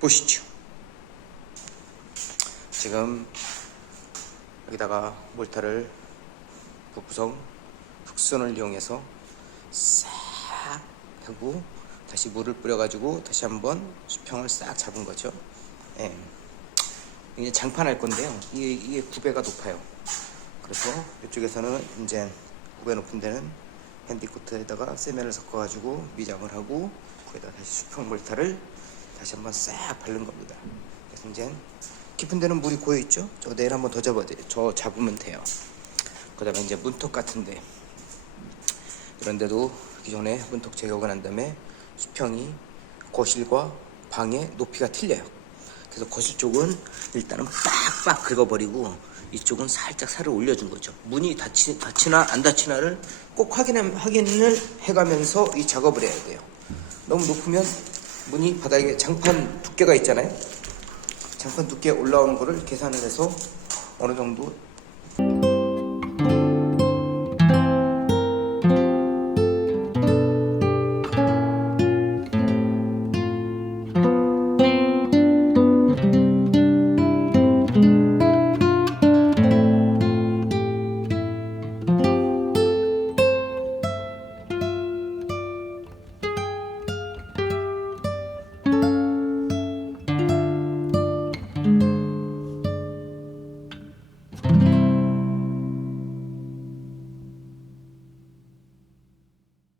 보시죠. 지금 여기다가 몰타를 북구성 북선을 이용해서 싹 하고 다시 물을 뿌려가지고 다시 한번 수평을 싹 잡은 거죠. 예. 이제 장판할 건데요. 이게, 이게 9배가 높아요. 그래서 이쪽에서는 이제 9배 높은 데는 핸디코트에다가 세면을 섞어가지고 미장을 하고 거기다 다시 수평 몰타를 다시 한번 싹 바른 겁니다. 그래서 이제 깊은 데는 물이 고여 있죠. 저 내일 한번 더 잡아야 돼요. 저 잡으면 돼요. 그다음에 이제 문턱 같은데 이런 데도 기존에 문턱 제거가 난 다음에 수평이 거실과 방의 높이가 틀려요. 그래서 거실 쪽은 일단은 빡빡 긁어버리고 이쪽은 살짝 살을 올려준 거죠. 문이 닫히, 닫히나 안 닫히나를 꼭 확인, 확인을 해가면서 이 작업을 해야 돼요. 너무 높으면 문이 바닥에 장판 두께가 있잖아요. 장판 두께 올라오는 거를 계산을 해서 어느 정도